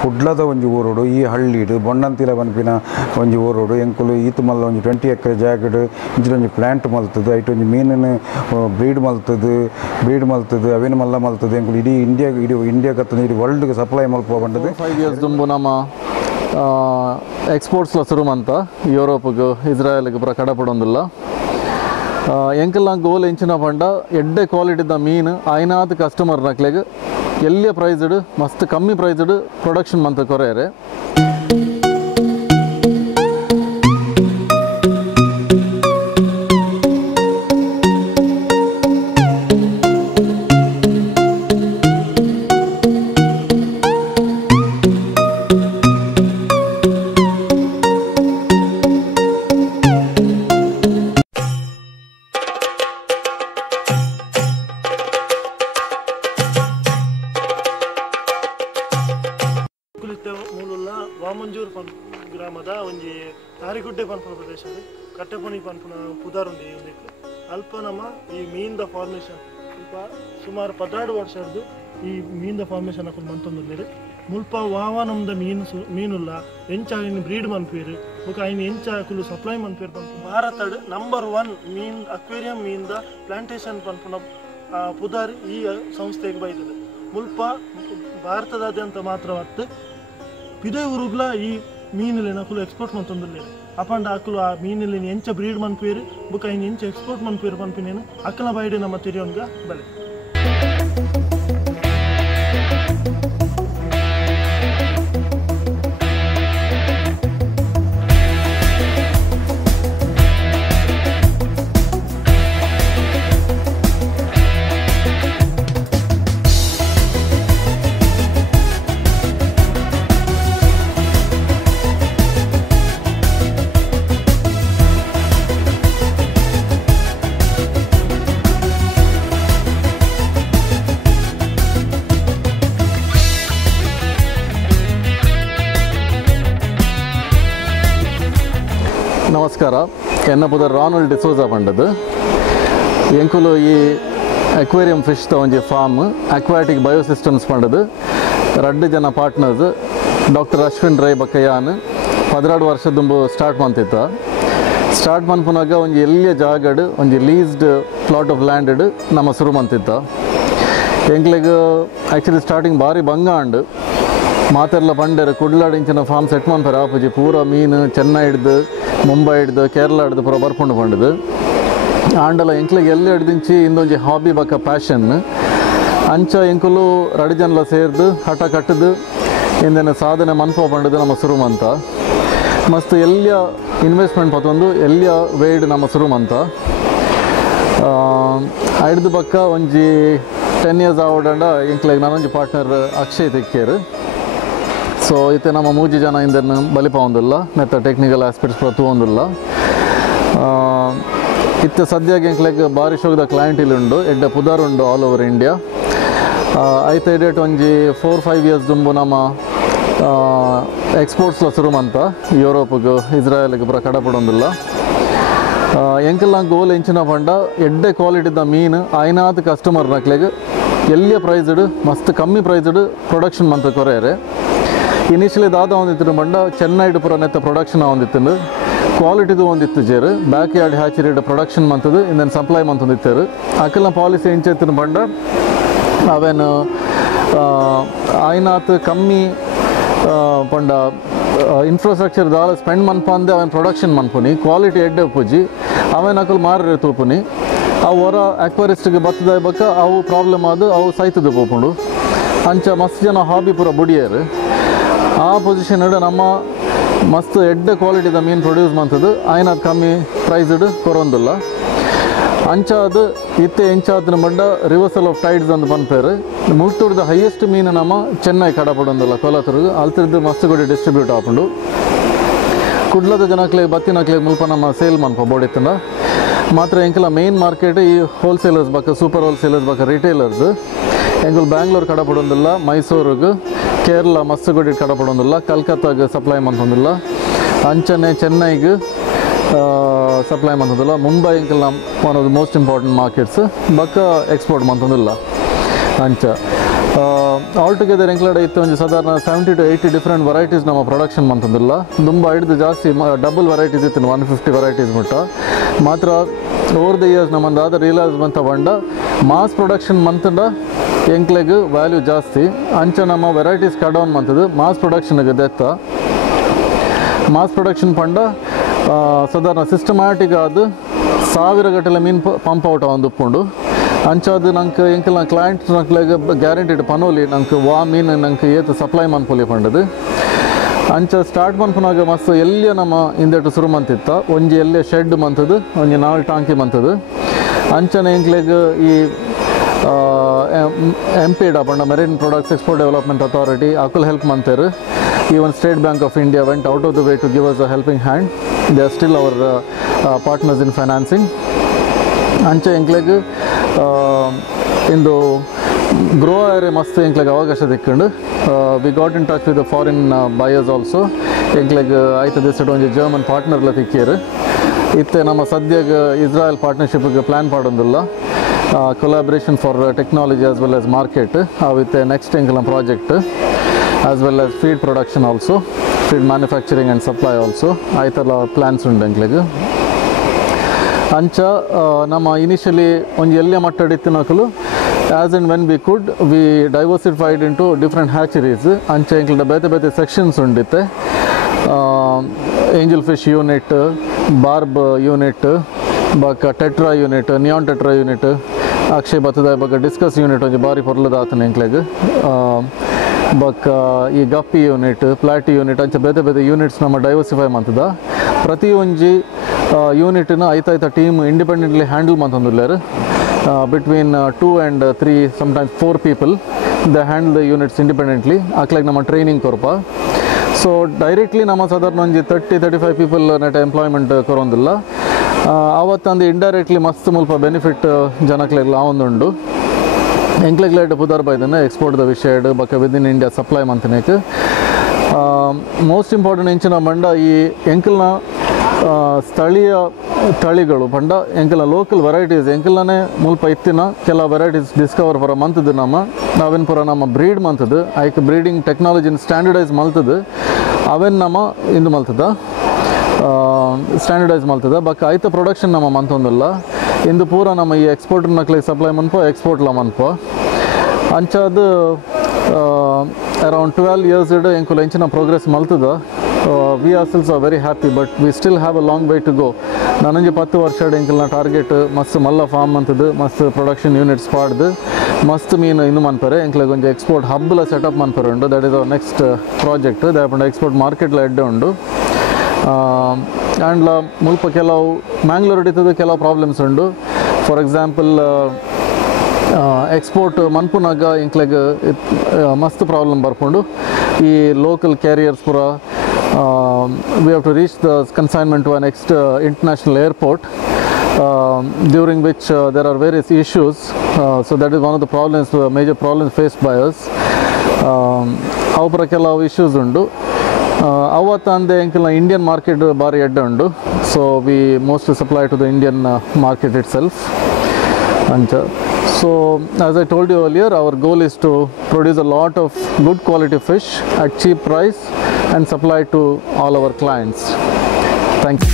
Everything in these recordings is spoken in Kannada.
ಕುಡ್ಲದ ಒಂಜಿ ಊರುಡು ಈ ಹಳ್ಳಿಡು ಬೊಣ್ಣಂತಿಲ ಪನ್ಪಿನ ಒಂಜಿ ಊರುಡು ಎಂಕುಲು ಈತ್ ಮಲ್ಲ ಒಂಜಿ 20 ಎಕರೆ ಜಾಗಡ್ ಇಂಚಿನ ಪ್ಲಾಂಟ್ ಮಲ್ತದು ಐಟ್ ಒಂಜಿ ಮೀನನ್ನು ಬ್ರೀಡ್ ಮಲ್ತದು ಅವೇನು ಮಲ್ಲ ಮಲ್ತದು ಎಂಕುಲು ಇಡೀ ಇಂಡಿಯಾ ಕತ್ತನ ಇಡೀ ವರ್ಲ್ಡ್ಗೆ ಸಪ್ಲೈ ಮಲ್ಪ ಬಂದದು 5 years ದುಂಬು ನಮ್ಮ ಎಕ್ಸ್ಪೋರ್ಟ್ಸ್ಲ ಸುರುಮಂತ ಯುರೋಪ್ಗೆ ಇಸ್ರಾಯಲ್ಗೆ ಪೂರ ಕಡಪಡೊಂದಿಲ್ಲ ಎಂಕಲ್ ಗೋಲ್ ಎಂಚಿನ ಪಂಡ ಎಡ್ಡೆ ಕ್ವಾಲಿಟಿದ ಮೀನು ಆಯ್ನಾದ ಕಸ್ಟಮರ್ ನಕ್ಲೆಗೆ ಎಲ್ಲಿಯ ಪ್ರೈಸ್ಡ್ ಮಸ್ತ್ ಕಮ್ಮಿ ಪ್ರೈಸ್ಡ್ ಪ್ರೊಡಕ್ಷನ್ ಮಂತ್ ಕೊರೆಯರೆ ವಾಮಂಜೂರು ಗ್ರಾಮದ ಒಂಜಿ ತಾರಿಗುಡ್ಡೆ ಪನ್ಪುನ ಪ್ರದೇಶದಲ್ಲಿ ಕಟ್ಟೆಪಣಿ ಪನ್ಪುನ ಪುದಾರುಂಡಿ ಒಂದಕ್ಕೆ ಅಲ್ಪ ನಮ್ಮ ಈ ಮೀನ್ದ ಫಾರ್ಮೇಷನ್ ಸ್ವಲ್ಪ ಸುಮಾರು 16 ವರ್ಷದ್ದು ಈ ಮೀನ್ದ ಫಾರ್ಮೇಷನ್ ಹಾಕೊಂಡು ಮಂತೊಂದಿಲ್ಲ ಮುಲ್ಪ ವಾವ ನಮ್ದು ಮೀನುಲ್ಲ ಎಂಚಾಗಿನ ಬ್ರೀಡ್ ಮನ್ಪೇರು ಬುಕ್ಕ ಐನು ಎಂಚಾಕುಲು ಸಪ್ಲೈ ಮನ್ಪೇರು ಪನ್ಪು ಭಾರತಡ್ ನಂಬರ್ 1 ಮೀನ್ ಅಕ್ವೇರಿಯಂ ಮೀನ್ದ ಪ್ಲಾಂಟೇಶನ್ ಪನ್ಪುನ ಪುದಾರ್ ಈ ಸಂಸ್ಥೆಗೆ ಬೈತದೆ ಮುಲ್ಪ ಭಾರತದಾದ್ಯಂತ ಮಾತ್ರವತ್ತು ಪಿದೇ ಊರುಗ್ಲ ಈ ಮೀನುಲಿನ ಅಕುಲು ಎಕ್ಸ್ಪೋರ್ಟ್ ಮಂತೊಂದಿಲ್ಲ ಅಪಂಡ ಅಕುಲು ಆ ಮೀನುಲಿನ ಎಂಚ ಬ್ರೀಡ್ ಮನ್ಪೇರು ಬುಕ್ಕ ಐನು ಎಂಚ ಎಕ್ಸ್ಪೋರ್ಟ್ ಮನ್ಪೇರು ಪನ್ಪಿನೇನು ಅಕ್ಕಲ ಬೈಡೆ ನಮ್ಮ ತಿರಿಯೋನ್ಗ ಬಲೆ ನಮಸ್ಕಾರ ಎನ್ನ ಪುದ ರಾನಲ್ಡ್ ಡಿಸೋಜಾ ಪಂಡದು ಎಂಕುಲು ಈ ಅಕ್ವೇರಿಯಂ ಫಿಶ್ ಒಂಜಿ ಫಾರ್ಮ್ ಅಕ್ವಾಟಿಕ್ ಬಯೋಸಿಸ್ಟಮ್ಸ್ ಪಂಡದು 2 ಜನ ಪಾರ್ಟ್ನರ್ಸ್ ಡಾಕ್ಟರ್ ಅಶ್ವಿನ್ ರೈ ಬಕ್ಕಯಾನ್ 16 ವರ್ಷದುಂಬು ಸ್ಟಾರ್ಟ್ ಸ್ಟಾರ್ಟ್ ಮನ್ಪುನಾಗ ಒಂಜಿ ಎಲ್ಲಿಯ ಜಾಗಡ್ ಒಂಜಿ ಲೀಸ್ಡ್ ಪ್ಲಾಟ್ ಆಫ್ ಲ್ಯಾಂಡ್ ನಮ್ಮ ಸುರು ಮಂತಿತ್ತ ಎಂಕ್ಲೆಗ್ ಆ್ಯಕ್ಚುಲಿ ಸ್ಟಾರ್ಟಿಂಗ್ ಭಾರಿ ಬಂಗಾಂಡ್ ಮಾತೆರ್ಲ ಪಂಡೆರ್ ಕುಡ್ಲಾಡಿಂಚಿನ ಫಾರ್ಮ್ ಸೆಟ್ ಮನ್ಪೇರ ಆಪುಜಿ ಪೂರ ಮೀನು ಚೆನ್ನೈ ಹಿಡ್ದು ಮುಂಬೈ ಹಿಡ್ದು ಕೇರಳ ಹಿಡ್ದು ಪೂರ ಬರ್ಪುಂಡು ಪಂಡದು ಆಂಡಲ ಎಂಕ್ಲೆಗ್ ಎಲ್ಲಿ ಹಿಡ್ದಿಂಚಿ ಇಂದೊಂಜಿ ಹಾಬಿ ಬಕ್ಕ ಪ್ಯಾಷನ್ ಅಂಚ ಎಂಕುಲು 2 ಜನಲ ಸೇರ್ದು ಹಠ ಕಟ್ಟದು ಇಂದೇನು ಸಾಧನೆ ಮನ್ಪ ಪಂಡದು ನಮ್ಮ ಸುರುಮಂತ ಮಸ್ತ್ ಎಲ್ಲಿಯ ಇನ್ವೆಸ್ಟ್ಮೆಂಟ್ ಪತ್ತೊಂದು ಎಲ್ಲಿಯ ವೇಡ್ ನಮ್ಮ ಸುರುಮಂತ ಹಿಡ್ದು ಬಕ್ಕ ಒಂಜಿ 10 years ಆವಡಂಡ ಎಂಕ್ಲೆಗ್ ನಾನೊಂಜಿ ಪಾರ್ಟ್ನರ್ ಅಕ್ಷಯ್ ತಿಕ್ಕೇರು ಸೊ ಇತ್ತೆ ನಮ್ಮ 3 ಜನ ಇಂದನ್ನು ಬಲಿಪ ಒಂದಿಲ್ಲ ನೆತ್ತ ಟೆಕ್ನಿಕಲ್ ಆಸ್ಪೆಕ್ಟ್ಸ್ ಪೂರ ತೂವೊಂದಿಲ್ಲ ಇತ್ತೆ ಸದ್ಯಕ್ಕೆ ಎಂಕ್ಲೆಗ್ ಬಾರಿ ಶೋಗದ ಕ್ಲೈಂಟ್ ಇಲ್ಲಿ ಉಂಡು ಎಡ್ಡೆ ಪುದಾರ್ ಉಂಡು ಆಲ್ ಓವರ್ ಇಂಡಿಯಾ ಐತೆ ಎಡೆಟ್ ಒಂಜಿ 4-5 years ದುಂಬು ನಮ್ಮ ಎಕ್ಸ್ಪೋರ್ಟ್ಸ್ಲ ಸುರುಮಂತ ಯುರೋಪ್ಗೆ ಇಸ್ರಾಯಲ್ಗೆ ಪೂರ ಕಡಪಡೊಂದಿಲ್ಲ ಎಂಕಲ್ ಗೋಲ್ ಎಂಚಿನ ಪಂಡ ಎಡ್ಡೆ ಕ್ವಾಲಿಟಿದ ಮೀನು ಆಯ್ನಾದ ಕಸ್ಟಮರ್ ನಕ್ಲೆಗ್ ಎಲ್ಲಿಯ ಪ್ರೈಸ್ಡ್ ಮಸ್ತ್ ಕಮ್ಮಿ ಪ್ರೈಸ್ಡ್ ಪ್ರೊಡಕ್ಷನ್ ಮಂತ್ ಕೊರೆಯರೆ ಇನಿಷಿಯಲಿ ದಾದ ಒಂದಿತ್ತು ಬಂಡ ಚೆನ್ನೈಡ್ ಪೂರ ನೆತ್ತ ಪ್ರೊಡಕ್ಷನ್ ಒಂದಿತ್ತು ಕ್ವಾಲಿಟಿದು ಒಂದಿತ್ತು ಜೇರು ಬ್ಯಾಕ್ ಯಾರ್ಡ್ ಹ್ಯಾಚರಿಡ್ ಪ್ರೊಡಕ್ಷನ್ ಮಂತದು ಇಂದೆನ್ ಸಪ್ಲೈ ಮಂತೊಂದಿತ್ತೇರು ಅಕಲ್ನ ಪಾಲಿಸಿ ಎಂಚೆತ್ತಿನ ಬಂಡ ಅವೇನು ಆಯ್ನಾತ್ ಕಮ್ಮಿ ಪಂಡ ಇನ್ಫ್ರಾಸ್ಟ್ರಕ್ಚರ್ ದಾಲ ಸ್ಪೆಂಡ್ ಮನ್ಪ ಅಂದೆ ಅವನ್ ಪ್ರೊಡಕ್ಷನ್ ಮನ್ಪುನಿ ಕ್ವಾಲಿಟಿ ಎಡ್ಡೆ ಉಪ್ಪುಜಿ ಅವನ್ ಅಕಲ್ ಮಾರ್ರೆ ತೂಪುನಿ ಅವು ಹೊರ ಅಕ್ವಾರಿಸ್ಟ್ಗೆ ಬತ್ತದ ಬಕ್ಕ ಅವು ಪ್ರಾಬ್ಲಮ್ ಆದು ಅವು ಸೈತದು ಪೋಪುಂಡು ಅಂಚ ಮಸ್ತ್ ಜನ ಹಾಬಿ ಪೂರ ಬುಡಿಯರು ಆ ಪೊಸಿಷನ್ ನಮ್ಮ ಮಸ್ತ್ ಎಡ್ಡೆ ಕ್ವಾಲಿಟಿದ ಮೀನು ಪ್ರೊಡ್ಯೂಸ್ ಮಂತದ್ದು ಆಯ್ನಾದ ಕಮ್ಮಿ ಪ್ರೈಸ್ಡ್ ಕೊರೊಂದಿಲ್ಲ ಅಂಚ ಅದು ಇತ್ತೆ ಎಂಚಾದ ಮಂಡ ರಿವರ್ಸಲ್ ಆಫ್ ಟೈಡ್ಸ್ ಅಂತ ಪನ್ಪೇರು ಮುಲ್ತೂರ್ದ ಹೈಯೆಸ್ಟ್ ಮೀನು ನಮ್ಮ ಚೆನ್ನೈ ಕಡಪಡೊಂದಿಲ್ಲ ಕೊಲತುರ್ಗು ಅಲ್ತಿರ್ದು ಮಸ್ತ್ ಗುಡಿ ಡಿಸ್ಟ್ರಿಬ್ಯೂಟ್ ಆಪುಂಡು ಕುಡ್ಲದ ಜನಕ್ಲೆ ಬತ್ತಿನಕ್ಲೆ ಮುಲ್ಪ ನಮ್ಮ ಸೇಲ್ ಮನ್ಪ ಬೋಡಿತ್ತಂಡ ಮಾತ್ರ ಎಂಕಲ ಮೇನ್ ಮಾರ್ಕೆಟ್ ಈ ಹೋಲ್ಸೇಲರ್ಸ್ ಬಕ್ಕ ಸೂಪರ್ ಹೋಲ್ಸೇಲರ್ಸ್ ಬಕ್ಕ ರಿಟೇಲರ್ಸ್ ಎಂಕಲ್ ಬ್ಯಾಂಗ್ಳೂರ್ ಕಡಪಡೊಂದಿಲ್ಲ ಮೈಸೂರಿಗೆ ಕೇರಳ ಮಸ್ತ್ ಗುಡಿ ಕಡಪಡೊಂದಿಲ್ಲ ಕಲ್ಕತ್ತಾಗ ಸಪ್ಲೈ ಮಂತೊಂದಿಲ್ಲ ಅಂಚನೆ ಚೆನ್ನೈಗೆ ಸಪ್ಲೈ ಮಂತೊಂದಿಲ್ಲ ಮುಂಬೈ ಎಂಕಲ್ one of the most important markets ಬಕ್ಕ ಎಕ್ಸ್ಪೋರ್ಟ್ ಮಂತೊಂದಿಲ್ಲ ಅಂಚ ಆಲ್ ಟುಗೆದರ್ ಎಂಕ್ಲಡೆ ಇತ್ತು ಒಂದು ಸಾಧಾರಣ 70 to 80 ಡಿಫ್ರೆಂಟ್ ವೆರೈಟೀಸ್ ನಮ್ಮ ಪ್ರೊಡಕ್ಷನ್ ಮಂತದಿಲ್ಲ ತುಂಬ ಹಿಡಿದು ಜಾಸ್ತಿ ಡಬಲ್ ವೆರೈಟೀಸ್ ಇತ್ತು 150 ವೆರೈಟೀಸ್ ಮಟ್ಟ ಮಾತ್ರ ಓವರ್ ದ ಇಯರ್ಸ್ ನಮ್ಮದಾದ ರಿಯಲೈಸ್ ಬಂತ ಬಂಡ ಮಾಸ್ ಪ್ರೊಡಕ್ಷನ್ ಮಂತಂಡ ಎಂಕ್ಲೆಗ್ ವ್ಯಾಲ್ಯೂ ಜಾಸ್ತಿ ಅಂಚ ನಮ್ಮ ವೆರೈಟೀಸ್ ಕಡೌನ್ ಮಂತದ್ದು ಮಾಸ್ ಪ್ರೊಡಕ್ಷನ್ಗೆ ದೆತ್ತ ಮಾಸ್ ಪ್ರೊಡಕ್ಷನ್ ಪಂಡ ಸಾಧಾರಣ ಸಿಸ್ಟಮ್ಯಾಟಿಕ್ ಆದ 1000 ಗಟ್ಟಲೆ ಮೀನು ಪಂಪ್ ಔಟ್ ಒಂದು ಉಪ್ಪುಂಡು ಅಂಚಾದ ನಂಗೆ ಎಂಕಲ್ ನನ್ನ ಕ್ಲೈಂಟ್ ನಂಗೆ ಗ್ಯಾರಂಟಿಡ್ ಪನೋಲಿ ನಂಗೆ ವಾ ಮೀನು ನಂಗೆ ಏತು ಸಪ್ಲೈ ಮನ್ಪೊಲಿ ಪಂಡದು ಅಂಚ ಸ್ಟಾರ್ಟ್ ಮನ್ಪನಾಗ ಮಸ್ತ್ ಎಲ್ಲಿಯ ನಮ್ಮ ಹಿಂದೆಟ್ಟು ಶುರು ಮಂತಿತ್ತ ಒಂಜಿ ಎಲ್ಲಿಯ ಶೆಡ್ ಮಂತದು ಒಂಜಿ 4 ಟಾಂಕಿ ಮಂತದು ಅಂಚನೆ ಎಂಕ್ಲೆಗ್ ಈ MPD ಪಂಡ marine products export development authority ಅಕುಲ್ ಹೆಲ್ಪ್ ಮಂತರು even State Bank of India went out of the way to give us a helping hand they are still our partners in financing ಅಂಚೆ ಎಂಕ್ಲೆಗ್ ಇಂದು ಗ್ರೋ ಆರೆ ಮಸ್ತ್ ಎಂಕ್ಲೆಗ್ ಅವಕಾಶ ತಿಕ್ಕೊಂಡು we got in touch with the foreign buyers also ಎಂಕ್ಲೆಗ್ ಆಯ್ತು ದಿಸ್ ಒಂಜಿ ಜರ್ಮನ್ ಪಾರ್ಟ್ನರ್ಲ ತಿಕ್ಕಿರು ಇತ್ತೆ ನಮ್ಮ ಸದ್ಯಗೆ ಇಸ್ರಾಯಲ್ ಪಾರ್ಟ್ನರ್ಶಿಪ್ಗೆ ಪ್ಲ್ಯಾನ್ ಮಾಡೋದಿಲ್ಲ collaboration for technology as well as market with next ಎಂಕ್ಲ project as well as feed production also feed manufacturing and supply also ಆಯ್ತಲ್ಲ ಪ್ಲ್ಯಾನ್ಸ್ ಉಂಟು ಎಂಕ್ಲೆಗ್ ಅಂಚ ನಮ್ಮ ಇನಿಷಿಯಲಿ ಒಂದು ಎಲ್ಲಿಯ ಮಟ್ಟಡಿತ್ತು ನಕಲು as and when we could we diversified into different hatcheries ಅಂಚ ಎಂಕ್ಲ ಬೇತೆ ಬೇತೆ ಸೆಕ್ಷನ್ಸ್ ಉಂಡಿತ್ತೆ angel fish unit barb unit ಬಕ್ಕ tetra unit neon tetra unit Akshay ಬತ್ತದ ಬಕ್ಕ ಡಿಸ್ಕಸ್ ಯೂನಿಟ್ ಒಂಜಿ ಬಾರಿ ಪೊರ್ಲದ ಆತನ ಎಂಕ್ಲೆಗ್ ಬಕ್ಕ ಈ ಗಪ್ಪಿ ಯೂನಿಟ್ ಪ್ಲಾಟಿ ಯೂನಿಟ್ ಅಂಚ ಬೇತೆ ಬೇತೆ ಯೂನಿಟ್ಸ್ ನಮ್ಮ ಡೈವರ್ಸಿಫೈ ಮಂತದ ಪ್ರತಿ ಒಂಜಿ ಯೂನಿಟ್ನ ಐತ ಟೀಮ್ ಇಂಡಿಪೆಂಡೆಂಟ್ಲಿ ಹ್ಯಾಂಡಲ್ ಮಂತಂದುಲ್ಲೇರು between 2 and 3 sometimes 4 people they handle the units independently ಅಕ್ಲೆಗ್ ನಮ್ಮ ಟ್ರೈನಿಂಗ್ ಕೊರಪ ಸೊ ಡೈರೆಕ್ಟ್ಲಿ ನಮ್ಮ ಸಾಧಾರಣ ಒಂಜಿ 30-35 ಪೀಪಲ್ ನೆಟ್ ಎಂಪ್ಲಾಯ್ಮೆಂಟ್ ಕೊರೊಂದಿಲ್ಲ ಅವತ್ತಂದು ಇಂಡೈರೆಕ್ಟ್ಲಿ ಮಸ್ತ್ ಮುಲ್ಪ ಬೆನಿಫಿಟ್ ಜನಕ್ಲೆಗ್ಲ ಆವೊಂದುಂಡು ಎಂಕ್ಲೆಗ್ಲೈಟ್ ಪುದರ್ ಬೈದನ್ನ ಎಕ್ಸ್ಪೋರ್ಟ್ದ ವಿಷಯಡ್ ಬಕ್ಕ ವಿದಿನ್ ಇಂಡಿಯಾ ಸಪ್ಲೈ ಮಂತನೇಕ್ ಮೋಸ್ಟ್ ಇಂಪಾರ್ಟೆಂಟ್ ಎಂಚಿನ ಬಂಡ ಈ ಎಂಕಲ್ನ ಸ್ಥಳೀಯ ತಳಿಗಳು ಪಂಡ ಎಂಕಲ್ನ ಲೋಕಲ್ ವೆರೈಟೀಸ್ ಎಂಕಲ್ನೇ ಮುಲ್ಪ ಇತ್ತಿನ ಕೆಲ ವೆರೈಟೀಸ್ ಡಿಸ್ಕವರ್ ಪರ ಮಂತದ್ದು ನಾವೇನು ಪುರ ನಮ್ಮ ಬ್ರೀಡ್ ಮಂತದ್ದು ಐಕ್ ಬ್ರೀಡಿಂಗ್ ಟೆಕ್ನಾಲಜಿನ ಸ್ಟ್ಯಾಂಡರ್ಡೈಸ್ ಮಲ್ತದ್ದು ಅವೇನು ನಮ್ಮ ಇಂದು ಮಲ್ತದ ಸ್ಟ್ಯಾಂಡರ್ಡೈಸ್ ಮಲ್ತದ ಬಕ್ಕ ಐತ ಪ್ರೊಡಕ್ಷನ್ ನಮ್ಮ ಮಂತೊಂದಿಲ್ಲ ಇಂದು ಪೂರ ನಮ್ಮ ಈ ಎಕ್ಸ್ಪೋರ್ಟ್ ನಕ್ಲಿಗೆ ಸಪ್ಲೈ ಮನ್ಪ ಎಕ್ಸ್ಪೋರ್ಟ್ಲ ಮನ್ಪ ಅಂಚಾದ ಅರೌಂಡ್ 12 years ಎಂಕುಲ ಎಂಚಿನ ಪ್ರೋಗ್ರೆಸ್ ಮಲ್ತದ we ourselves are very happy but we still have a long way to go ನನಂಜಿ 10 ವರ್ಷ ಎಂಕಲ್ನ ಟಾರ್ಗೆಟ್ ಮಸ್ತ್ ಮಲ್ಲ ಫಾರ್ಮ್ ಅಂತದ್ದು ಮಸ್ತ್ ಪ್ರೊಡಕ್ಷನ್ ಯೂನಿಟ್ಸ್ ಪಾಡ್ದು ಮಸ್ತ್ ಮೀನು ಇನ್ನು ಮನ್ಪರೆ ಎಂಕ್ಲೆಗ್ ಒಂಜಿ ಎಕ್ಸ್ಪೋರ್ಟ್ ಹಬ್ಲ ಸೆಟಪ್ ಮನ್ಪರೆ ಉಂಡು that is our next project ದಾಪಂಡ ಎಕ್ಸ್ಪೋರ್ಟ್ ಮಾರ್ಕೆಟ್ಲ ಎಡ್ಡೆ ಉಂಡು ಆ್ಯಂಡ್ ಮುಲ್ಪ ಕೆಲವು ಮ್ಯಾಂಗ್ಳೂರ್ ಹಿಡಿತದ ಕೆಲವು ಪ್ರಾಬ್ಲಮ್ಸ್ ಉಂಡು ಫಾರ್ ಎಕ್ಸಾಂಪಲ್ ಎಕ್ಸ್ಪೋರ್ಟ್ ಮನ್ಪುನಾಗ ಎಂಕ್ಲೆಗ್ ಮಸ್ತ್ ಪ್ರಾಬ್ಲಮ್ ಬರ್ಕೊಂಡು ಈ ಲೋಕಲ್ ಕ್ಯಾರಿಯರ್ಸ್ ಪೂರ we have to reach the consignment to a next international airport during which there are various issues so that is one of the problems major problems faced by us avu pura kelavu issues undu avvatande enkelna Indian market bari edde undu so we mostly supply to the Indian market itself and so as I told you earlier our goal is to produce a lot of good quality fish at cheap price and supply to all our clients. Thank you.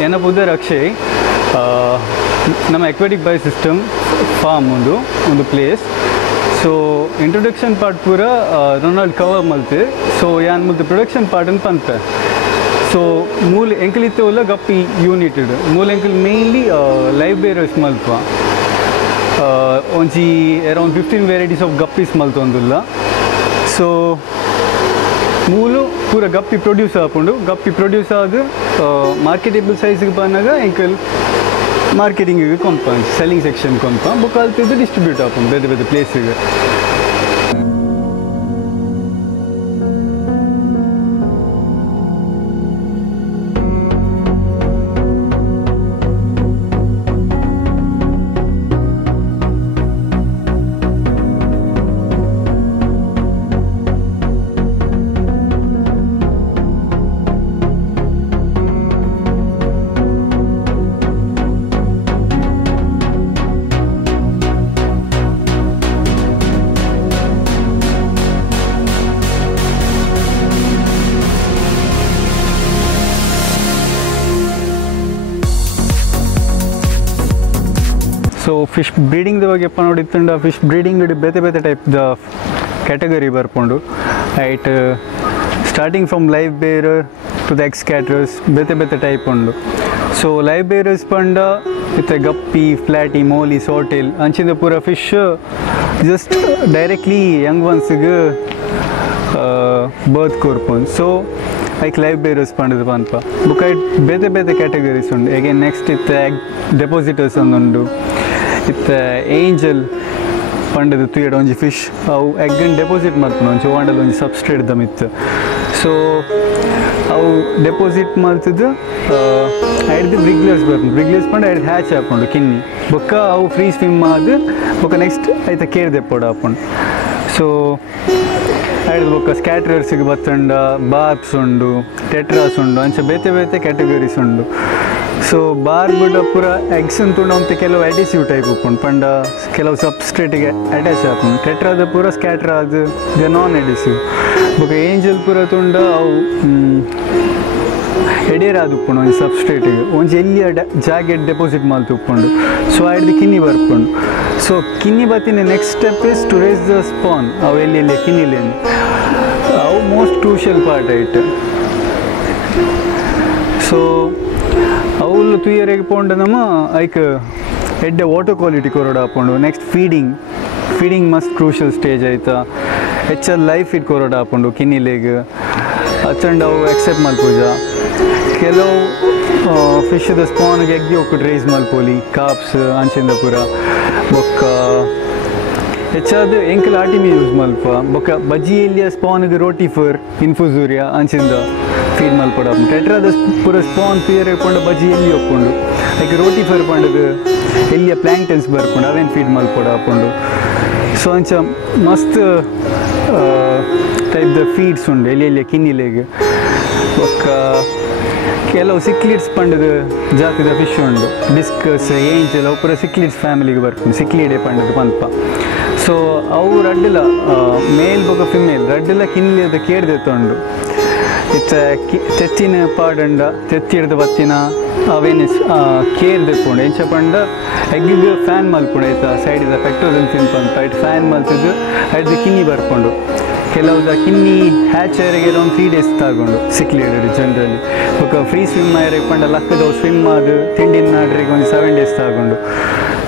ನನ್ನ ಪುದರ್ ಅಕ್ಷಯ್ ನಮ್ಮ Aquatic Biosystems ಫಾರ್ಮ್ ಒಂದು ಪ್ಲೇಸ್ ಸೊ ಇಂಟ್ರೊಡಕ್ಷನ್ ಪಾರ್ಟ್ ಪೂರ ರೊನಾಲ್ಡ್ ಕವರ್ ಮಲ್ತು ಸೊ ಯಾನ್ ಮುಲ್ತು ಪ್ರೊಡಕ್ಷನ್ ಪಾರ್ಟ್ ಅಂತ ಪಂತೆ ಸೊ ಮೂಲ ಎಂಕಲಿತ್ತೆ ಒಲ್ಲ ಗಪ್ಪಿ ಯೂನಿಟೆಡ್ ಮೂಲ ಎಂಕಲ್ ಮೇನ್ಲಿ ಲೈವ್ ಬೇರರ್ಸ್ ಮಲ್ಪ ಒಂಜಿ ಅರೌಂಡ್ 15 ವೆರೈಟೀಸ್ ಆಫ್ ಗಪ್ಪೀಸ್ ಮಲ್ತೊಂದುಲ್ಲ ಸೊ ಮೂಲು ಪೂರ ಗಪ್ಪಿ ಪ್ರೊಡ್ಯೂಸ್ ಆಪುಂಡು ಗಪ್ಪಿ ಪ್ರೊಡ್ಯೂಸ್ ಆದ ಮಾರ್ಕೆಟೇಬಲ್ ಸೈಜ್ಗೆ ಬಂದಾಗ ಎಂಕಲ್ ಮಾರ್ಕೆಟಿಂಗಿಗೆ ಕೊಂಪ ಸೆಲ್ಲಿಂಗ್ ಸೆಕ್ಷನ್ ಕೊಂಪ ಬುಕ್ ಅಲ್ತಿದ್ದು ಡಿಸ್ಟ್ರಿಬ್ಯೂಟ್ ಆಪುಂಡು ಬೇರೆ ಬೇರೆ ಪ್ಲೇಸಿಗೆ. ಸೊ ಫಿಶ್ ಬ್ರೀಡಿಂಗ್ ಬಗ್ಗೆ ನೋಡಿತ್ತಂಡ ಫಿಶ್ ಬ್ರೀಡಿಂಗ್ ಬೇತೆ ಬೇತೆ ಟೈಪ್ದ ಕ್ಯಾಟಗರಿ ಬರ್ಕೊಂಡು ಐಟ್ starting from live bearer to the egg scatterers ಬೇತೆ ಬೇತೆ ಟೈಪ್ ಉಂಡು. ಸೊ ಲೈವ್ ಬೇರರ್ಸ್ ಪಂಡ ಇತ್ತೆ ಗಪ್ಪಿ ಫ್ಲ್ಯಾಟಿ ಮೋಲಿ ಸೋಟೆಲ್ ಅಂಚಿಂದ ಪೂರ ಫಿಶ್ ಜಸ್ಟ್ ಡೈರೆಕ್ಟ್ಲಿ ಯಂಗ್ ಒನ್ಸ್ಗೆ ಬರ್ತ್ ಕೊರ್ಪೊಂದು. ಸೊ ಐಕ್ ಲೈವ್ ಬೇರರ್ಸ್ ಪಂಡದು ಪನ್ಪ ಬುಕ್ ಐಟ್ ಬೇತೆ ಬೇತೆ ಕ್ಯಾಟಗರೀಸ್ ಉಂಡು. ಅಗೇನ್ ನೆಕ್ಸ್ಟ್ ಇತ್ತೆ ಎಗ್ ಡೆಪಾಸಿಟರ್ಸ್ ಒಂದುಂಡು, ಇತ್ತೆ ಏಂಜಲ್ ಪಂಡದು ತುಯಡ್ ಒಂಜಿ ಫಿಶ್ ಅವು ಎಗ್ಗನ್ನು ಡೆಪಾಸಿಟ್ ಮಾಡ್ಕೊಂಡು ಒಂಚು ವಾಂಡಲ್ಲಿ ಒಂಜಿ ಸಬ್ಸ್ಟ್ರೇಟ್ ದಮಿತ್ತು. ಸೊ ಅವು ಡೆಪಾಸಿಟ್ ಮಾಡ್ತಿದ್ದು ಐಡ್ದು ಬ್ರಿಗ್ಲರ್ಸ್ ಬರ್ಕೊಂಡು ಬ್ರಿಗ್ಲರ್ಸ್ ಪಂಡು ಐಡ್ದು ಹ್ಯಾಚ್ ಹಾಕೊಂಡು ಕಿನ್ನಿ ಬೊಕ್ಕ ಅವು ಫ್ರೀ ಸ್ವಿಮ್ ಆದು ಬೊಕ್ಕ ನೆಕ್ಸ್ಟ್ ಆಯ್ತಾ ಕೇರ್ ದೆಪ್ಪೋಡು ಹಾಕೊಂಡು. ಸೊ ಐಡ್ದು ಬೊಕ್ಕ ಸ್ಕ್ಯಾಟ್ರರ್ಸಿಗೆ ಬತ್ತಂಡ ಬಾರ್ಬ್ಸ್ ಉಂಡು, ಟೆಟ್ರಾಸ್ ಉಂಡು, ಅಂಚ ಬೇತೆ ಬೇತೆ ಕ್ಯಾಟಗರೀಸ್ ಉಂಡು. ಸೊ ಬಾರ್ ಬಿಡ ಪೂರ ಎಗ್ಸ್ ಅಂತುಂಡು ಅಂತ ಕೆಲವು ಅಡಿಸಿವ್ ಟೈಪ್ ಉಪ್ಪುಂಡು ಪಂಡ ಕೆಲವು ಸಬ್ಸ್ಟ್ರೇಟಿಗೆ ಅಟ್ಯಾಚ್ ಹಾಕೊಂಡು. ಟೆಟ್ರಾದ ಪೂರ ಸ್ಕ್ಯಾಟ್ರ್ ಅದು ನಾನ್ ಎಡಿಸಿವ್ ಬೊಕ್ಕ ಏಂಜಲ್ ಪೂರ ತುಂಡ ಅವು ಎಡೇರಾದ ಉಪ್ಪುಂಡು ಒಂಜಿ ಸಬ್ಸ್ಟ್ರೇಟಿಗೆ ಒಂಜಿ ಎಲ್ಲಿಯ ಜಾಗೆ ಡೆಪಾಸಿಟ್ ಮಾಲ್ತು ಉಪ್ಪುಂಡು. ಸೊ ಐಡ್ದು ಕಿನ್ನಿ ಬರ್ಪುಂಡು. ಸೊ ಕಿನ್ನಿ ಬತ್ತಿನ next step is to raise the span ಅವು ಎಲ್ಲಿ ಕಿನ್ನಿಲೇನು ಅವು ಮೋಸ್ಟ್ ಕ್ರೂಷಿಯಲ್ ಪಾರ್ಟ್ ಐಟ್. ಸೊ ಅವಳು ತುಯ್ಯರೆಗೆ ಪೋಂಡ ನಮ್ಮ ಐಕ್ ಎಡ್ಡೆ ವಾಟರ್ ಕ್ವಾಲಿಟಿ ಕೊರೋಡು ಹಾಕೊಂಡು. Next feeding must crucial stage ಆಯ್ತಾ ಹೆಚ್ಚಲ್ಲಿ ಲೈಫ್ ಇಟ್ ಕೊರೋಡು ಹಾಕೊಂಡು ಕಿನ್ನಿಲೇಗೆ ಹಚ್ಚಂಡು ಅವು ಎಕ್ಸೆಪ್ಟ್ ಮಲ್ಪೂಜ. ಕೆಲವು ಫಿಶ್ದ ಸ್ಪಾನ್ಗೆ ಎಗ್ಗಿ ಹೋಗ್ಬಿಟ್ಟು ರೈಸ್ ಮಲ್ಪೋಲಿ ಕಾಪ್ಸ್ ಅಂಚಿಂದ ಪೂರ ಬೊಕ್ಕ ಹೆಚ್ಚಾದ ಎಂಕಲ್ ಆಟಿಮಿ ಯೂಸ್ ಮಲ್ಪ ಬೊಕ್ಕ ಬಜ್ಜಿಯಲ್ಲಿಯ ಸ್ಪಾನ್ಗೆ ರೋಟಿಫರ್ ಇನ್ಫುಸೂರಿಯಾ ಅಂಚಿಂದ ಫೀಡ್ ಮಲ್ಪಡ. ಟೆಟ್ರಾದ ಪೂರ ಸ್ಪಾನ್ ಫಿಯರ್ ಹಾಕೊಂಡು ಬಜ್ಜಿ ಎಲ್ಲಿ ಹೋಗ್ಕೊಂಡು ಲೈಕ್ ರೋಟಿಫರ್ ಪಂಡದು ಎಲ್ಲಿಯ ಪ್ಲ್ಯಾಂಕ್ಟನ್ಸ್ ಬರ್ಕೊಂಡು ಅವೇನು ಫೀಡ್ ಮಲ್ಪಡ ಹಾಕೊಂಡು. ಸೊ ಅಂಚ ಮಸ್ತ್ ಟೈಪ್ದ ಫೀಡ್ಸ್ ಉಂಡು ಎಲ್ಲಿಯ ಕಿನ್ನಿಲೆಗೆ ಬೊಕ್ಕ ಕೆಲವು ಸಿಕ್ಲಿಡ್ಸ್ ಪಂಡದು ಜಾತಿದ ಫಿಶ್ ಉಂಡು, ಡಿಸ್ಕಸ್ ಏಂಜಲ್ ಅವು ಪೂರ ಸಿಕ್ಲಿಡ್ಸ್ ಫ್ಯಾಮಿಲಿಗೆ ಬರ್ಕೊಂಡು ಸಿಕ್ಲಿಡೆ ಪಂಡದು ಪನ್ಪ. ಸೊ ಅವು ರಡ್ಡಿಲ್ಲ ಮೇಲ್ ಬೊಕ್ಕ ಫಿಮೇಲ್ ರಡ್ಡಿಲ್ಲ ಕಿನ್ನಿಲಿಯದ ಕೇರ್ದೆತ್ತುಂಡು. ಇತ್ತ ತೆತ್ತಿನ ಪಾಡಂಡ ತೆತ್ತಿಡ್ದ ಬತ್ತಿನ ಅವೇನು ಕೇರ್ ದೆಪ್ಪುಂಡು ಎಂಚ ಪಂಡ ಎಗ್ಗಿಗೆ ಫ್ಯಾನ್ ಮಲ್ಪುಂಡು ಆಯ್ತಾ ಸೈಡಿದ ಪೆಟ್ರೋಲ್ ತಿನ್ಪಂತ ಐಟ್ ಫ್ಯಾನ್ ಮಲ್ತಿದ್ದು ಐಡ್ದು ಕಿನ್ನಿ ಬರ್ಕೊಂಡು. ಕೆಲವುದ ಕಿನ್ನಿ ಹ್ಯಾಚ್ ಏರಿಗೆ ಒಂದು 3 days ತಗೊಂಡು ಸಿಕ್ಲಿಡ್ ಜನರಲಿ ಬೊಕ್ಕ ಫ್ರೀ ಸ್ವಿಮ್ ಏರಿಗೆ ಪಂಡ ಲಕ್ಕದವು ಸ್ವಿಮ್ ಆದು ತಿಂಡಿನ ನಾಡ್ರಿಗೆ ಒಂದು 7 days ತಗೊಂಡು.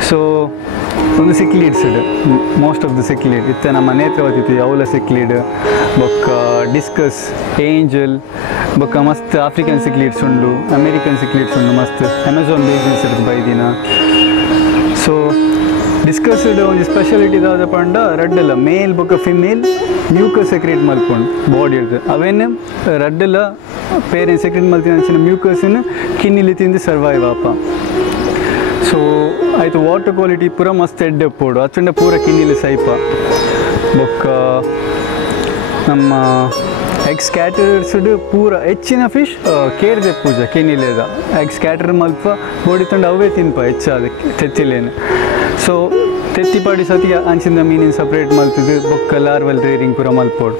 ಸೊ ಒಂದು ಸಿಕ್ಲಿಡ್ಸ್ ಮೋಸ್ಟ್ ಆಫ್ ದ ಸಿಕ್ಲಿಡ್ ಇತ್ತೆ ನಮ್ಮ ನೇತ್ರಾವತಿ ಅವಲ ಸಿಕ್ಲಿಡ್ ಬೊಕ್ಕ ಡಿಸ್ಕಸ್ ಏಂಜಲ್ ಬೊಕ್ಕ ಮಸ್ತ್ ಆಫ್ರಿಕನ್ ಸಿಕ್ಲಿಡ್ಸ್ ಉಂಡು, ಅಮೇರಿಕನ್ ಸಿಕ್ಲಿಡ್ಸ್ ಉಂಡು ಮಸ್ತ್ ಅಮೆಝಾನ್ ಬೇಸಿನ್ಸ್ ಇರ್ತದೆ ಬೈದಿನ. ಸೊ ಡಿಸ್ಕಸ್ಡ್ ಒಂದು ಸ್ಪೆಷಾಲಿಟಿ ದಾದ ಪಂಡ ರಡ್ಡಲ್ಲ ಮೇಲ್ ಬೊಕ್ಕ ಫಿಮೇಲ್ ಮ್ಯೂಕಸ್ ಸೆಕ್ರೇಟ್ ಮಲ್ಪುಂಡು ಬಾಡಿ ಇರ್ತದೆ ಅವೇನು ರಡ್ಡಲ್ಲ ಪೇರೆಂಟ್ ಸೆಕ್ರೇಟ್ ಮಲ್ತಿನ ಅಂಚಿನ ಮ್ಯೂಕಸ್ನ ಕಿನ್ನಿಲಿ ತಿಂದು ಸರ್ವೈವ್ ಆಪ. ಸೊ ಆಯ್ತು ವಾಟರ್ ಕ್ವಾಲಿಟಿ ಪೂರ ಮಸ್ತ್ ಎಡ್ಡೆ ಪೋಡು ಅಚ್ಚಂಡ ಪೂರ ಕಿನ್ನಿಲಿ ಸೈಪ ಬೊಕ್ಕ ನಮ್ಮ ಎಗ್ ಸ್ಕ್ಯಾಟರ್ಸ್ಡ್ ಪೂರ ಹೆಚ್ಚಿನ ಫಿಶ್ ಕೇರ್ದೆ ಪೂಜೆ ಕಿನ್ನಿಲೇದ ಎಗ್ ಸ್ಕ್ಯಾಟರ್ ಮಲ್ಪ ಬೋಡಿ ತಂಡ ಅವೇ ತಿನ್ಪ ಹೆಚ್ಚಾದಕ್ಕೆ ತೆತ್ತಿಲೇನು. ಸೊ ತೆತ್ತಿಪಾಡಿ ಸತಿ ಅಂಚಿಂದ ಮೀನಿನ ಸಪ್ರೇಟ್ ಮಲ್ತಿದ್ದು ಬೊಕ್ಕ ಲಾರ್ವಲ್ ರೇರಿಂಗ್ ಪೂರ ಮಲ್ಪೋಡು.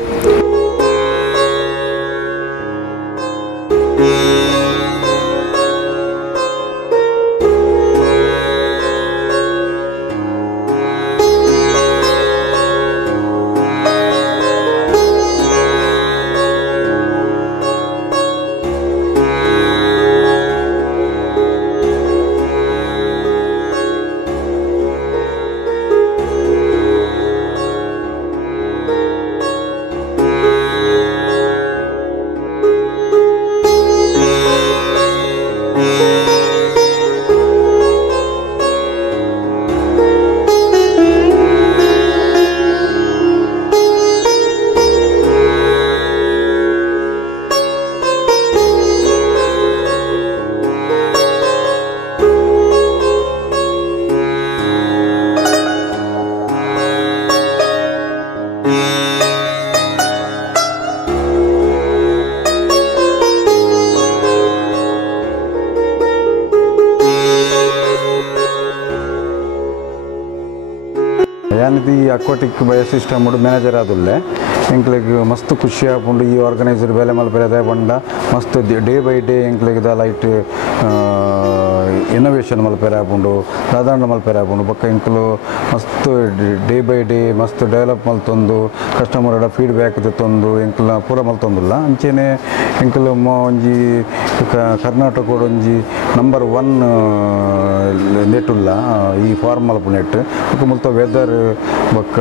ಯಾನಿದು ಈ ಅಕ್ವಾಟಿಕ್ ಬಯೋಸಿಸ್ಟಮ್ ಮ್ಯಾನೇಜರ್ ಆದುಲ್ಲೆ ಎಂಕ್ಲಿಗೆ ಮಸ್ತ್ ಖುಷಿ ಆಪುಂಡು ಈ ಆರ್ಗನೈಸರ್ ಬೆಲೆ ಮಲ್ಪೆರೆ ಬಂಡ ಮಸ್ತ್ ಡೇ ಬೈ ಡೇ ಎಂಕ್ಲಿಗೆ ಲೈಟ್ ಇನೋವೇಷನ್ ಮಲ್ಪೆರೆ ಆಪುಂಡು ಸಾಧಾರಣ ಮಲ್ಪೆರೆ ಆಪುಂಡು ಬೊಕ್ಕ ಎಂಕ್ಲು ಮಸ್ತ್ ಡೇ ಬೈ ಡೇ ಮಸ್ತ್ ಡೆವಲಪ್ ಮಲ್ತೊಂದು ಕಸ್ಟಮರ್ಡ ಫೀಡ್ಬ್ಯಾಕ್ ತಂದು ಎಂಕ್ಲ ಪೂರ ಮಲ್ತೊಂದುಲ್ಲ ಅಂಚೆನೆ ಎಂಕ್ಲು ಒಂಜಿ ಕರ್ನಾಟಕದ ಒಂಜಿ ನಂಬರ್ 1 ನೆಟ್ಟುಲ್ಲ ಈ ಫಾರ್ಮ್ ಮಲ್ಪು ನೆಟ್ ಬೊಕ್ಕ ಮುಲ್ತ ವೆದರ್ ಬೊಕ್ಕ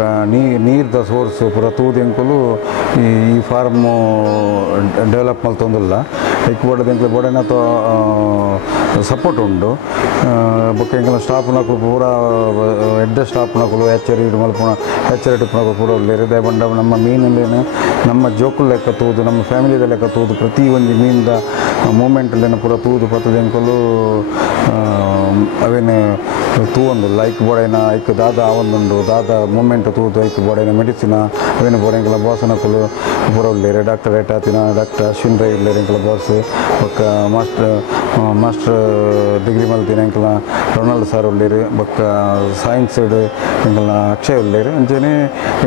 ನೀರ್ದ ಸೋರ್ಸ್ ಪೂರ ತೂದು ಎಂಕುಲು ಈ ಫಾರ್ಮ್ ಡೆವಲಪ್ ಮಲ್ತೊಂದುಲ್ಲ ಐಕ್ ಬೋಡದ ಎಂಕ್ಲು ಬೋಡನ ಸಪೋರ್ಟ್ ಉಂಡು ಬೊಕ್ಕ ಎಂಕಲ್ನ ಸ್ಟಾಫ್ ನಕುಲು ಪೂರ ಎಡ್ಡೆ ಸ್ಟಾಫ್ ನಕುಲು ಎಚ್ಚರಿ ಮಲ್ಪುನ ಎಚ್ಚರಿ ಟಿಪ್ಪುನಕುಲು ಪೂರ ಉಳ್ಳೇರು ದೇ ಬಂಡ ನಮ್ಮ ಮೀನಲ್ಲೇನು ನಮ್ಮ ಜೋಕುಲ್ ಲೆಕ್ಕ ತೂದು ನಮ್ಮ ಫ್ಯಾಮಿಲಿದ ಲೆಕ್ಕ ತೂದು ಪ್ರತಿ ಒಂದು ಮೀನ್ದ ಮೂಮೆಂಟಲ್ಲೇನು ಪೂರ ತೂದು ಪತ್ತದ ಎಂಕಲು ಅವೇನು ತೂವೊಂದುಲ್ಲ ಐಕ್ ಬೋಡೈನ ಐಕ್ ದಾದ ಆವೊಂದುಂಡು ದಾದ ಮೂಮೆಂಟ್ ತೂದು ಐಕ್ ಬೋಡೈನ ಮೆಡಿಸಿನ ಅವೇನು ಬೋಡ ಎಂಕಲ ಬಾಸನಕುಲು ಪೂರ ಉಳ್ಳೇರು ಡಾಕ್ಟರ್ ಏಟಾತಿನ ಡಾಕ್ಟರ್ ಅಶ್ವಿನ್ ರೈ ಉಳ್ಳೇರು ಎಂಕಲ ಬಾಸ್ ಬೊಕ್ಕ ಮಾಸ್ಟರ್ ಡಿಗ್ರಿ ಮಲ್ತಿನ ಎಂಕಲ ರೊನಾಲ್ಡ್ ಸರ್ ಉಳ್ಳೇರು ಬೊಕ್ಕ ಸೈನ್ಸ್ ಸೈಡ್ ಎಂಕಲ್ನ ಅಕ್ಷಯ್ ಉಳ್ಳೇರು ಅಂಚೆನೆ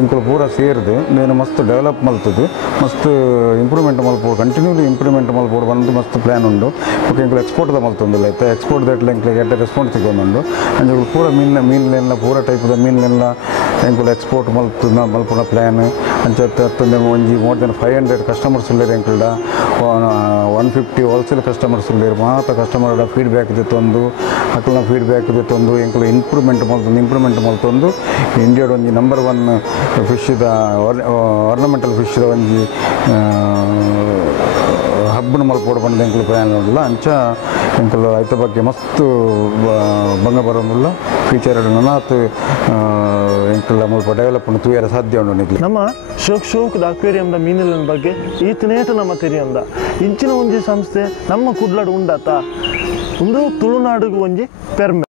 ಎಂಕುಲು ಪೂರ ಸೇರ್ದು నేను ಮಸ್ತ್ ಡೆವಲಪ್ ಮಲ್ತದು ಮಸ್ತ್ ಇಂಪ್ರೂವ್ಮೆಂಟ್ ಮಲ್ಪೋಡು ಕಂಟಿನ್ಯೂಲಿ ಇಂಪ್ರೂವ್ಮೆಂಟ್ ಮಲ್ಪೋಡು ಬಂದು ಮಸ್ತ್ ಪ್ಲ್ಯಾನ್ ಉಂಡು ಬೊಕ್ಕ ಎಂಕುಲು ಎಕ್ಸ್ಪೋರ್ಟ್ದ ಮಲ್ತೊಂದುಲ್ಲ ಐತೆ ಎಕ್ಸ್ಪೋರ್ಟ್ ದೆಟ್ಲ ಎಂಕ್ಲೆಗೆ ಎಡ್ಡೆ ರೆಸ್ಪಾನ್ಸ್ ಸಿಗೋನುಂಡು ಅಂಚೆ ಪೂರ ಮೀನ್ಲೆಲ್ಲ ಪೂರ ಟೈಪ್ದ ಮೀನ್ಲೆಲ್ಲ ಎಂಕುಲು ಎಕ್ಸ್ಪೋರ್ಟ್ ಮಲ್ಪುನ ಪ್ಲ್ಯಾನ್ ಅಂಚೆ ಹತ್ತಂದೆ ಒಂಜಿ ಮೋರ್ ದೆನ್ 500 ಕಸ್ಟಮರ್ಸ್ ಉಳ್ಳೇರು ಎಂಕಲ್ಡ 150 ಹೋಲ್ಸೇಲ್ ಕಸ್ಟಮರ್ಸ್ ಉಳ್ಳೇರು ಮಾತ ಕಸ್ಟಮರ್ಡ ಫೀಡ್ಬ್ಯಾಕ್ ತಂದು ಅಕಲ್ನ ಫೀಡ್ಬ್ಯಾಕ್ ತಂದು ಎಂಕುಲು ಇಂಪ್ರೂವ್ಮೆಂಟ್ ಮಲ್ತೊಂದು ಇಂಡಿಯಾದ ಒಂಜಿ ನಂಬರ್ 1 ಫಿಶ್ದ ಆರ್ನಮೆಂಟಲ್ ಫಿಶ್ದ ಒಂಜಿ ಹಬ್ಬನ ಮಲ್ಪೋಡು ಬಂದ ಎಂಕುಲು ಪ್ಲ್ಯಾನ್ ಉಂಡುಲ್ಲ ಅಂಚ ಎಂಕುಲು ಐತ ಬಗ್ಗೆ ಮಸ್ತ್ ಬಂಗ ಬರೋದಿಲ್ಲ ಫ್ಯೂಚರ್ ನನಾತ್ ಎಂಕುಲ ಮುಲ್ಪ ಡೆವಲಪ್ ತೂಯರ ಸಾಧ್ಯ ಉಂಡು ನಿಕ್ಲಿ ನಮ್ಮ ಶೋಕ್ದ ಅಕ್ವೇರಿಯಂದ ಮೀನುಗಳ ಬಗ್ಗೆ ಈತನೇಟ ನಮ್ಮ ತೆರಿಯಂದ ಇಂಚಿನ ಒಂಜಿ ಸಂಸ್ಥೆ ನಮ್ಮ ಕುಡ್ಲಾಡು ಉಂಡಾತ ಒಂದು ತುಳುನಾಡಿಗೆ ಒಂಜಿ ಪೆರ್ಮೆ